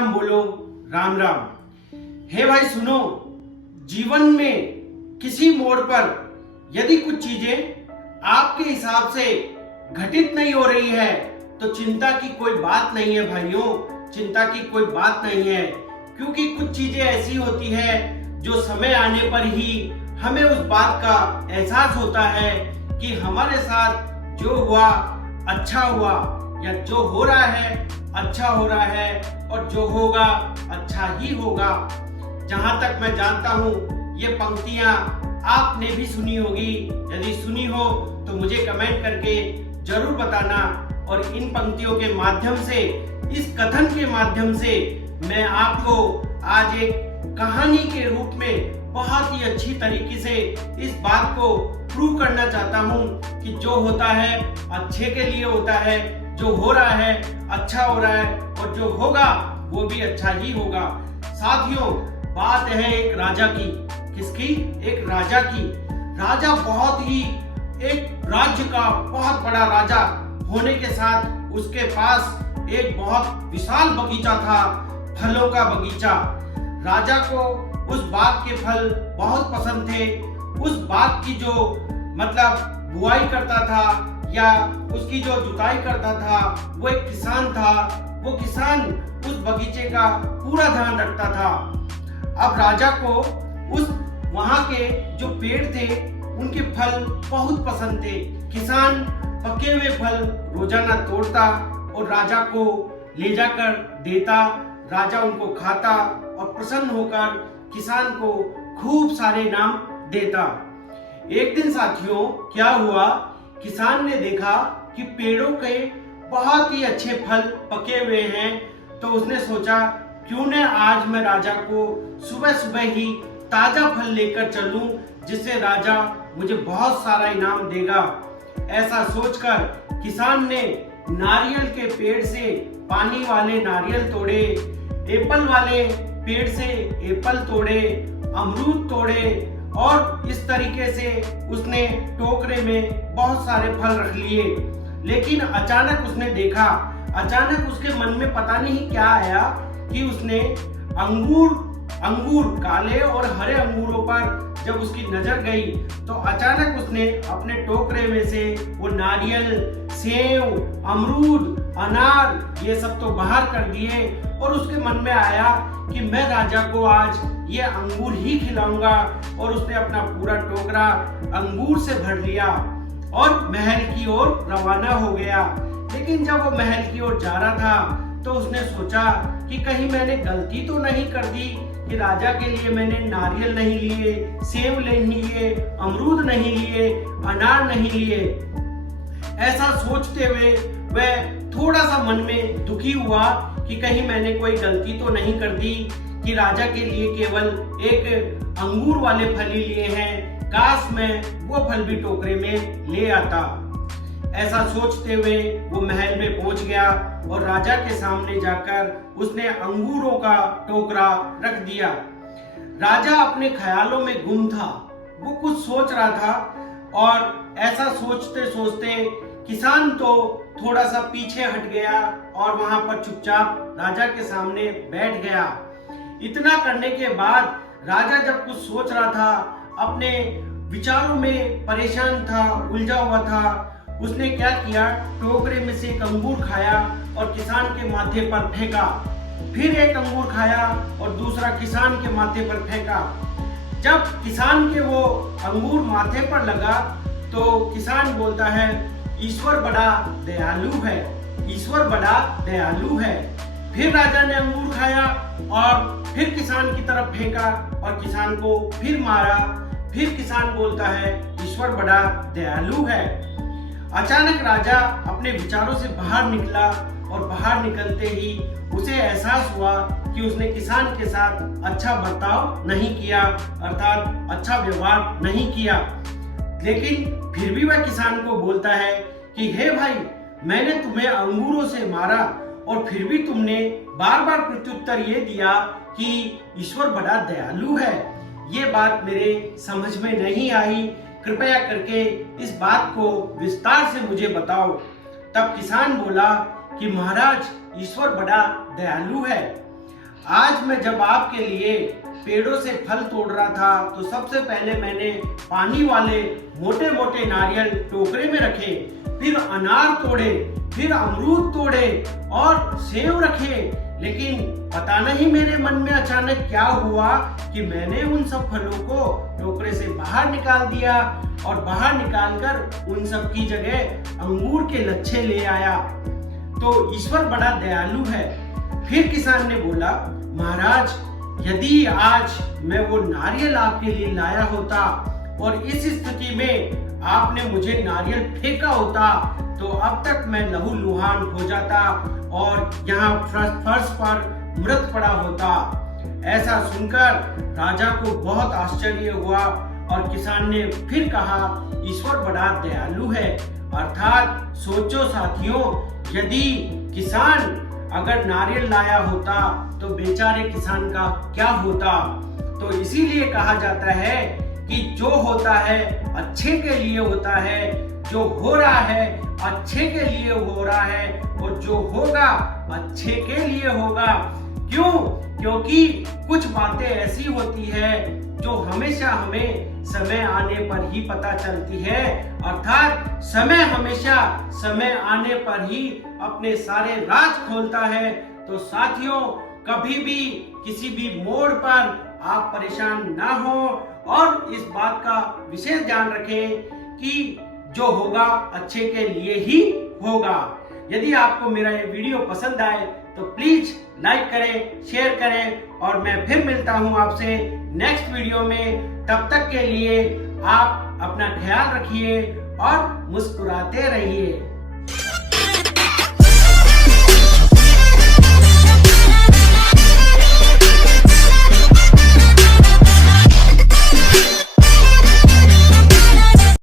राम बोलो, राम राम। हे भाई सुनो, जीवन में किसी मोड़ पर यदि कुछ चीजें आपके हिसाब से घटित नहीं हो रही है तो चिंता की कोई बात नहीं है भाइयों, चिंता की कोई बात नहीं है। क्योंकि कुछ चीजें ऐसी होती है जो समय आने पर ही हमें उस बात का एहसास होता है कि हमारे साथ जो हुआ अच्छा हुआ, या जो हो रहा है अच्छा हो रहा है, और जो होगा अच्छा ही होगा। जहां तक मैं जानता हूं ये पंक्तियां आपने भी सुनी होगी। यदि सुनी हो तो मुझे कमेंट करके जरूर बताना। और इन पंक्तियों के माध्यम से, इस कथन के माध्यम से मैं आपको आज एक कहानी के रूप में बहुत ही अच्छी तरीके से इस बात को प्रूव करना चाहता हूं कि जो होता है अच्छे के लिए होता है, जो हो रहा है अच्छा हो रहा है, और जो होगा वो भी अच्छा ही होगा। साथियों, बात है एक राजा की। किसकी? एक राजा की। राजा बहुत ही, एक राज्य का बहुत बड़ा राजा होने के साथ उसके पास एक बहुत विशाल बगीचा था, फलों का बगीचा। राजा को उस बाग के फल बहुत पसंद थे। उस बाग की जो बुआई करता था या उसकी जो जुताई करता था वो एक किसान था। वो किसान उस बगीचे का पूरा ध्यान रखता था। अब राजा को उस वहां के जो पेड़ थे उनके फल बहुत पसंद थे। किसान पके हुए फल रोजाना तोड़ता और राजा को ले जाकर देता। राजा उनको खाता और प्रसन्न होकर किसान को खूब सारे इनाम देता। एक दिन साथियों क्या हुआ, किसान ने देखा कि पेड़ों के बहुत ही अच्छे फल पके हुए हैं, तो उसने सोचा क्यों न आज मैं राजा को सुबह सुबह ही ताजा फल लेकर चलूं, जिससे राजा मुझे बहुत सारा इनाम देगा। ऐसा सोचकर किसान ने नारियल के पेड़ से पानी वाले नारियल तोड़े, एप्पल वाले पेड़ से एप्पल तोड़े, अमरूद तोड़े, और इस तरीके से उसने टोकरे में बहुत सारे फल रख लिए। लेकिन अचानक उसने देखा, अचानक उसके मन में पता नहीं क्या आया कि उसने अंगूर काले और हरे अंगूरों पर जब उसकी नजर गई तो अचानक उसने अपने टोकरे में से वो नारियल, सेव, अमरूद, अनार ये सब तो बाहर कर दिए। और उसके मन में आया कि मैं राजा को आज ये अंगूर ही खिलाऊंगा। और उसने अपना पूरा टोकरा अंगूर से भर लिया और महल की ओर रवाना हो गया। लेकिन जब वो महल की ओर जा रहा था तो उसने सोचा कि कहीं मैंने गलती तो नहीं कर दी कि राजा के लिए मैंने नारियल नहीं लिए, सेब नहीं लिए, अमरूद नहीं लिए, अनार नहीं लिए। ऐसा सोचते हुए वह थोड़ा सा मन में दुखी हुआ कि कहीं मैंने कोई गलती तो नहीं कर दी कि राजा के लिए केवल एक अंगूर वाले फल ही लिए हैं, काश मैं वो फल भी टोकरे में ले आता। ऐसा सोचते हुए वो महल में पहुंच गया और राजा के सामने जाकर उसने अंगूरों का टोकरा रख दिया। राजा अपने ख्यालों में गुम था, वो कुछ सोच रहा था। और ऐसा सोचते सोचते किसान तो थोड़ा सा पीछे हट गया और वहां पर चुपचाप राजा के सामने बैठ गया। इतना करने के बाद राजा जब कुछ सोच रहा था, अपने विचारों में परेशान था, उलझा हुआ था, उसने क्या किया, टोकरे में से एक अंगूर खाया और किसान के माथे पर फेंका। फिर एक अंगूर खाया और दूसरा किसान के माथे पर फेंका। जब किसान के वो अंगूर माथे पर लगा तो किसान बोलता है, ईश्वर बड़ा दयालु है, ईश्वर बड़ा दयालु है। फिर राजा ने अंगूर खाया और फिर किसान की तरफ फेंका और किसान को फिर मारा। फिर किसान बोलता है, ईश्वर बड़ा दयालु है। अचानक राजा अपने विचारों से बाहर निकला और बाहर निकलते ही उसे एहसास हुआ कि उसने किसान के साथ अच्छा बर्ताव नहीं किया, अर्थात अच्छा व्यवहार नहीं किया। लेकिन फिर भी वह किसान को बोलता है कि हे भाई, मैंने तुम्हें अंगूरों से मारा और फिर भी तुमने बार बार प्रत्युत्तर ये दिया कि ईश्वर बड़ा दयालु है। ये बात मेरे समझ में नहीं आई, कृपया करके इस बात को विस्तार से मुझे बताओ। तब किसान बोला कि महाराज, ईश्वर बड़ा दयालु है। आज मैं जब आपके लिए पेड़ों से फल तोड़ रहा था तो सबसे पहले मैंने पानी वाले मोटे मोटे नारियल टोकरे में रखे, फिर अनार तोड़े, फिर अमरूद तोड़े और सेब रखे। लेकिन पता नहीं मेरे मन में अचानक क्या हुआ कि मैंने उन सब फलों को टोकरे से बाहर निकाल दिया और बाहर निकालकर उन सब की जगह अंगूर के लच्छे ले आया। तो ईश्वर बड़ा दयालु है। फिर किसान ने बोला, महाराज, यदि आज मैं वो नारियल आपके लिए लाया होता और इस स्थिति में आपने मुझे नारियल फेंका होता तो अब तक मैं लहूलुहान हो जाता और यहाँ फर्श पर मृत पड़ा होता। ऐसा सुनकर राजा को बहुत आश्चर्य हुआ और किसान ने फिर कहा, ईश्वर बड़ा दयालु है। अर्थात सोचो साथियों, यदि किसान अगर नारियल लाया होता तो बेचारे किसान का क्या होता। तो इसीलिए कहा जाता है कि जो होता है अच्छे के लिए होता है, जो हो रहा है अच्छे के लिए हो रहा है और जो होगा अच्छे के लिए होगा। क्यों? क्योंकि कुछ बातें ऐसी होती है जो हमेशा हमें समय आने पर ही पता चलती है। अर्थात समय हमेशा समय आने पर ही अपने सारे राज खोलता है। तो साथियों, कभी भी किसी भी मोड़ पर आप परेशान ना हो और इस बात का विशेष ध्यान रखें कि जो होगा अच्छे के लिए ही होगा। यदि आपको मेरा ये वीडियो पसंद आए तो प्लीज लाइक करें, शेयर करें और मैं फिर मिलता हूं आपसे नेक्स्ट वीडियो में। तब तक के लिए आप अपना ख्याल रखिए और मुस्कुराते रहिए।